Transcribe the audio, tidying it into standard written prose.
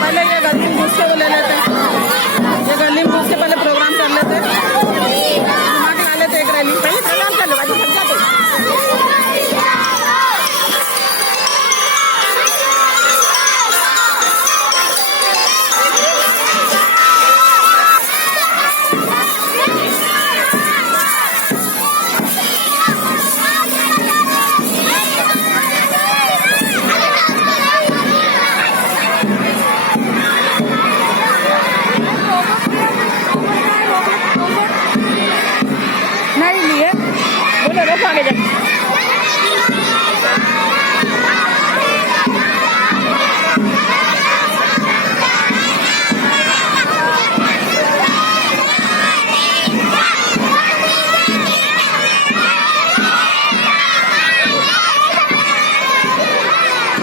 पहले ये गली में घुस के वो ले लेते, ये गली में घुस के पहले प्रोग्राम कर लेते, घुमा के ला लेते एक रैली, पहले प्रोग्राम कर लो बाजी सब जाते। नहीं लिए बोलो रखो आगे जाके।